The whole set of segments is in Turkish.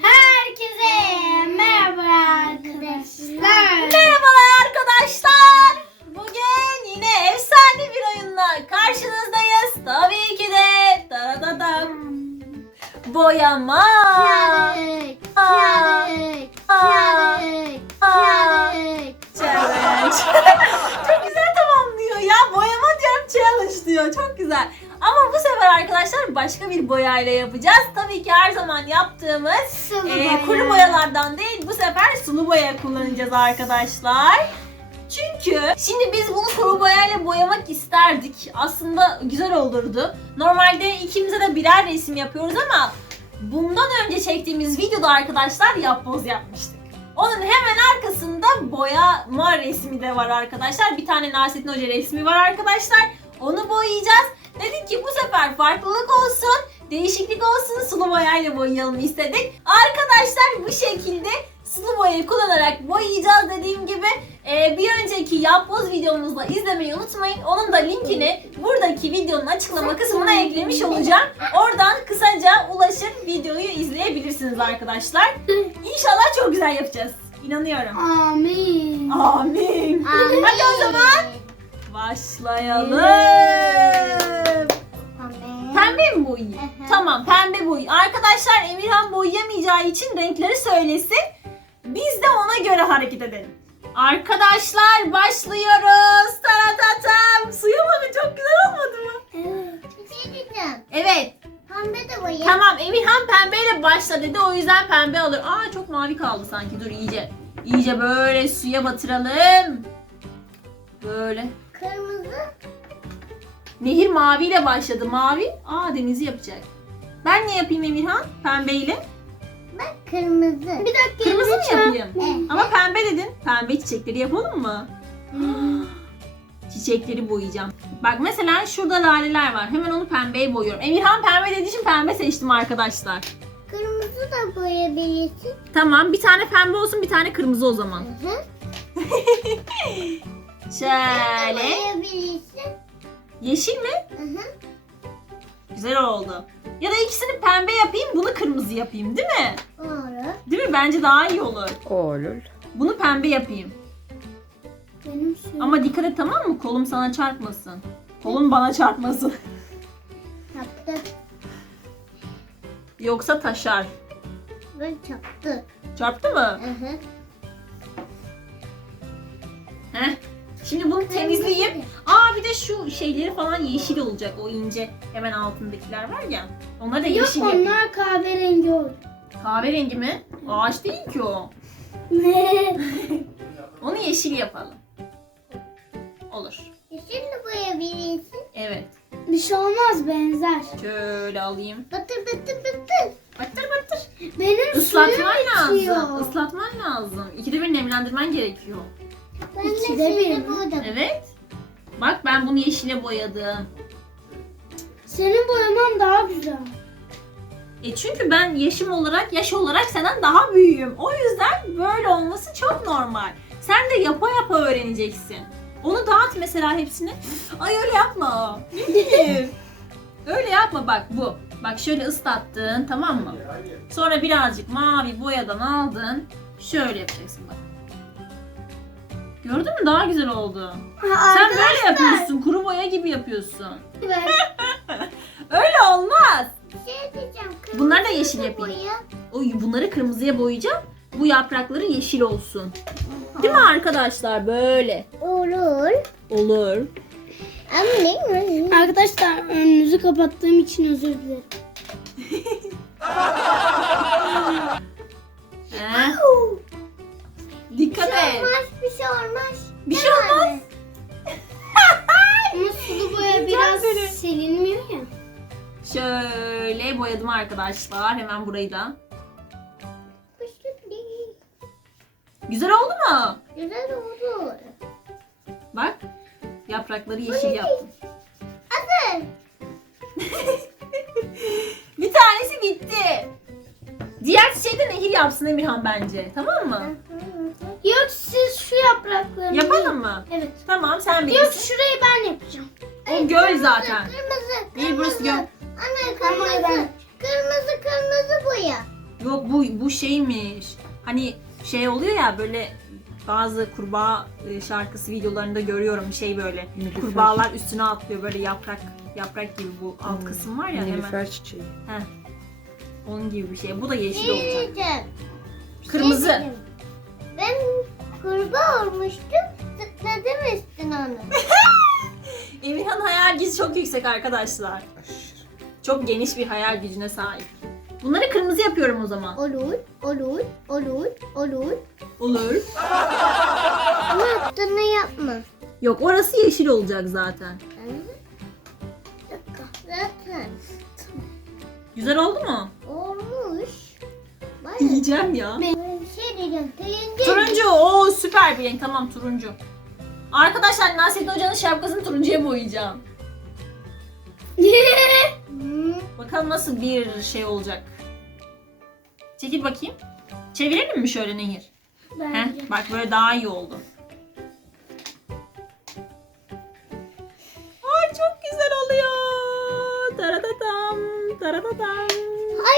Herkese merhaba arkadaşlar. Merhabalar arkadaşlar. Bugün yine efsane bir oyunla karşınızdayız. Tabii ki de taradadam. Boyama. Çarık, çarık, çarık, çarık. Challenge. Çok güzel tamamlıyor ya. Boyama diyorum challenge diyor. Çok güzel. Sefer arkadaşlar başka bir boyayla yapacağız. Tabii ki her zaman yaptığımız Sulu e, boya. kuru boyalardan değil bu sefer sulu boya kullanacağız arkadaşlar. Çünkü şimdi biz bunu kuru boyayla boyamak isterdik. Aslında güzel olurdu. Normalde ikimize de birer resim yapıyoruz ama bundan önce çektiğimiz videoda arkadaşlar yapboz yapmıştık. Onun hemen arkasında boyama resmi de var arkadaşlar. Bir tane Nasrettin Hoca resmi var arkadaşlar. Onu boyayacağız. Dedik ki bu sefer farklılık olsun, değişiklik olsun, sulu boyayla boyayalım istedik. Arkadaşlar bu şekilde sulu boyayı kullanarak boyayacağız dediğim gibi. Ee, bir önceki yapboz videomuzda izlemeyi unutmayın. Onun da linkini buradaki videonun açıklama kısmına eklemiş olacağım. Oradan kısaca ulaşıp videoyu izleyebilirsiniz arkadaşlar. İnşallah çok güzel yapacağız. İnanıyorum. Amin. Amin. Amin. Hadi o zaman başlayalım. Pembe mi boyayayım? Hı. Tamam pembe boy. Arkadaşlar Emirhan boyayamayacağı için renkleri söylesin. Biz de ona göre hareket edelim. Arkadaşlar başlıyoruz. Taratatam. Suya bakın çok güzel olmadı mı? Bir şey diyeceğim. Evet. Pembe de boya. Tamam Emirhan pembeyle başla dedi. O yüzden pembe alır. Aa çok mavi kaldı sanki. Dur iyice. İyice böyle suya batıralım. Böyle. Kırmızı. Nehir maviyle başladı. Mavi. Aa denizi yapacak. Ben ne yapayım Emirhan? Pembeyle. Bak kırmızı. Bir dakika. Kırmızı mı yapayım? Evet. Ama pembe dedin. Pembe çiçekleri yapalım mı? Çiçekleri boyayacağım. Bak mesela şurada laleler var. Hemen onu pembeye boyuyorum. Emirhan pembe dediği için pembe seçtim arkadaşlar. Kırmızı da boyayabilirsin. Tamam bir tane pembe olsun bir tane kırmızı o zaman. Hı. Şöyle. Boyayabilirsin. Yeşil mi? Hı hı. Güzel oldu. Ya da ikisini pembe yapayım bunu kırmızı yapayım değil mi? Doğru. Değil mi? Bence daha iyi olur. Olur. Bunu pembe yapayım. Benim suyum. Ama dikkat et tamam mı? Kolum sana çarpmasın. Kolun bana çarpmasın. Çaptı. Yoksa taşar. Ben çaptı. Çarptı mı? Hı hı. Heh. Şimdi bunu temizleyeyim. Aa bir de şu şeyleri falan yeşil olacak. O ince hemen altındakiler var ya. Onları da Yok yeşil yapayım. onlar kahverengi olur. Kahverengi mi? Ağaç değil ki o. Onu yeşil yapalım. Olur. Şimdi boyayabilirsin. Evet. Bir şey olmaz benzer. Şöyle alayım. Batır batır batır. Batır batır. Benim Islatman suyum bitiyor. lazım. Islatman lazım. İkide bir nemlendirmen gerekiyor. Ben de seni boyadım. Evet. Bak ben bunu yeşile boyadım. Senin boyaman daha güzel. E çünkü ben yaşım olarak, yaş olarak senden daha büyüğüm. O yüzden böyle olması çok normal. Sen de yapa yapa öğreneceksin. Onu dağıt mesela hepsini. Ay öyle yapma. Öyle yapma bak bu. Bak şöyle ıslattın tamam mı? Sonra birazcık mavi boyadan aldın. Şöyle yapacaksın bak. Gördün mü daha güzel oldu. Sen böyle yapıyorsun. Kuru boya gibi yapıyorsun. Öyle olmaz. Şey diyeceğim. Bunları da yeşil yapayım. boya. O bunları kırmızıya boyayacağım. Bu yaprakları yeşil olsun. Değil mi arkadaşlar? Böyle. Olur. Olur. Ama değil mi? Arkadaşlar önünüzü kapattığım için özür dilerim. He. Dikkat et. olmaz, bir şey olmaz. Bir şey olmaz. Ama sulu boya biraz böyle. silinmiyor ya. Şöyle boyadım arkadaşlar. Hemen burayı da. Güzel oldu mu? Güzel oldu. Bak. Yaprakları yeşil yaptım. Hazır. Bir tanesi bitti. Diğer çiçeği de Nehir yapsın Emirhan bence. Tamam mı? Yok siz şu yapraklarını. Yapalım mı? Evet. Tamam sen Yok bilirsin. şurayı ben yapacağım. O göl zaten. Kırmızı. Değil burası göl. Anne kırmızı. Kırmızı kırmızı boya. Yok bu bu şeymiş. Hani şey oluyor ya böyle bazı kurbağa e, şarkısı videolarında görüyorum şey böyle Nilüfer. kurbağalar üstüne atlıyor böyle yaprak yaprak gibi bu alt Hmm. kısım var ya hemen Nilüfer çiçeği. onun gibi bir şey. Bu da yeşil Şey olacak. diyeceğim. Kırmızı. Diyeceğim. Ben kurbağa olmuştum. Tıkladım üstüne onu. Emirhan hayal gücü çok yüksek arkadaşlar. Çok geniş bir hayal gücüne sahip. Bunları kırmızı yapıyorum o zaman. Olur, olur, olur, olur. Olur. Ama attığını yapma. Yok orası yeşil olacak zaten. Hı? Bir dakika. Zaten Güzel oldu mu? olmuş. Bana Yiyeceğim ya. ben Turuncu. Turuncu. Oo süper bir renk. Tamam turuncu. Arkadaşlar Nasrettin Hoca'nın şapkasını turuncuya boyayacağım. Bakalım nasıl bir şey olacak. Çekil bakayım. Çevirelim mi şöyle Nehir? bence. Heh, bak böyle daha iyi oldu.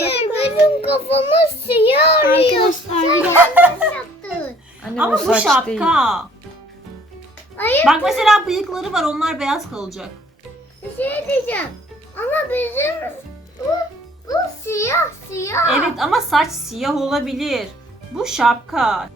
Hayır benim kafama siyah arıyor. Arkadaşlar, bir. Anne Ama bu saç şapka. değil. Hayır Bak mesela bıyıkları var onlar beyaz kalacak. bir şey diyeceğim. Ama bizim bu, bu siyah siyah. Evet ama saç siyah olabilir. Bu şapka.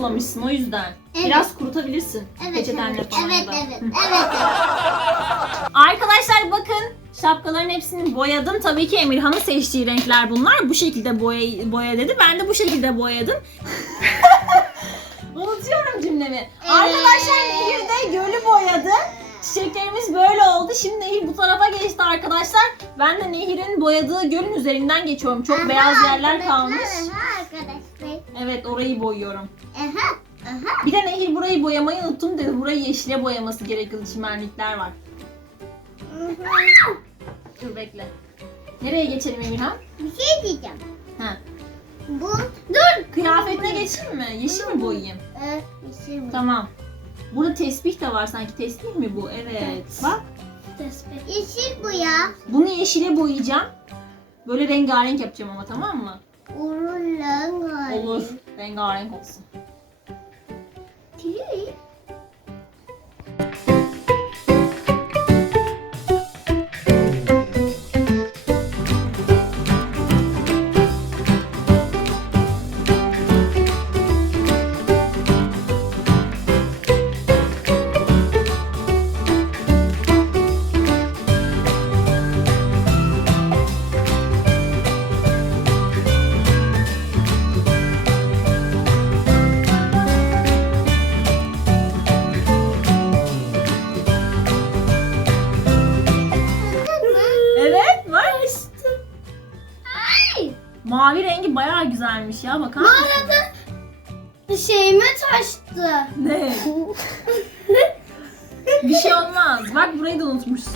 Sulamışsın o yüzden. Evet. Biraz kurutabilirsin. Evet, Peçetenle evet, falan evet, da. evet, evet, evet. Arkadaşlar bakın şapkaların hepsini boyadım. Tabii ki Emirhan'ın seçtiği renkler bunlar. Bu şekilde boya, boya dedi. Ben de bu şekilde boyadım. Unutuyorum cümlemi. Arkadaşlar Nehir de gölü boyadı. Çiçeklerimiz böyle oldu. Şimdi Nehir bu tarafa geçti arkadaşlar. Ben de Nehir'in boyadığı gölün üzerinden geçiyorum. Çok Aha, beyaz yerler kalmış. Aha arkadaşlar. Evet orayı boyuyorum. Aha. Aha. Bir de Nehir burayı boyamayı unuttum dedi. Burayı yeşile boyaması gerekiyor. Çimenlikler var. Dur bekle. Nereye geçelim Emirhan? Bir şey diyeceğim. Ha. Bu dur. Kıyafetine geçeyim mi? Yeşil mi boyayayım? Bir şey bu. Tamam. Burada tesbih de var sanki. Tesbih mi bu? Evet. Bak. Yeşil bu ya. Bunu yeşile boyayacağım. Böyle rengarenk yapacağım ama tamam mı? Ulan Olur. Rengarenk olsun. Tüy. Güzelmiş ya. Bakar mısın? arada şeyime taştı. Ne? Bir şey olmaz. Bak burayı da unutmuşsun.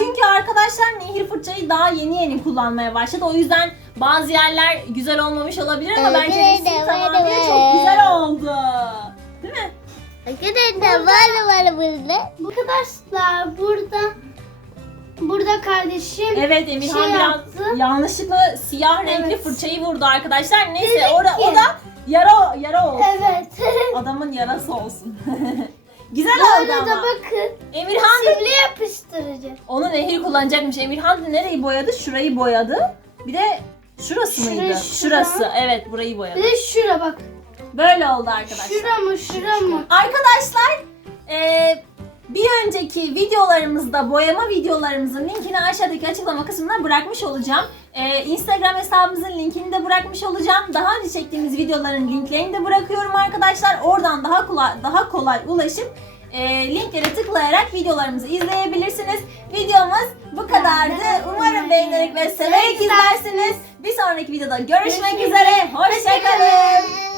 Çünkü arkadaşlar nehir fırçayı daha yeni yeni kullanmaya başladı. O yüzden bazı yerler güzel olmamış olabilir ama Evet, bence resim tamamıyla çok güzel oldu. Değil mi? Arkadaşlar var var burada. Arkadaşlar burada burada kardeşim Evet Emirhan Şey biraz yaptı. yanlışlıkla siyah renkli Evet. fırçayı vurdu arkadaşlar. Neyse Dedi o da, ki- o da yara yara olsun. Evet. Adamın yarası olsun. güzel oldu da ama. bakın. Emirhan Simli yapıştırıcı. onu nehir kullanacakmış. Emirhan nereyi boyadı? Şurayı boyadı. Bir de şurası Şurayı, mıydı? şura. Şurası. Evet burayı boyadı. Bir de şura bak. Böyle oldu arkadaşlar. Şura mı şura mı? Arkadaşlar eee, bir önceki videolarımızda boyama videolarımızın linkini aşağıdaki açıklama kısmına bırakmış olacağım. Eee, Instagram hesabımızın linkini de bırakmış olacağım. Daha önce çektiğimiz videoların linklerini de bırakıyorum arkadaşlar. Oradan daha kolay daha kolay ulaşıp eee, linklere tıklayarak videolarımızı izleyebilirsiniz. Videomuz bu kadardı. Umarım beğenerek ve severek izlersiniz. Bir sonraki videoda görüşmek üzere. Hoşçakalın.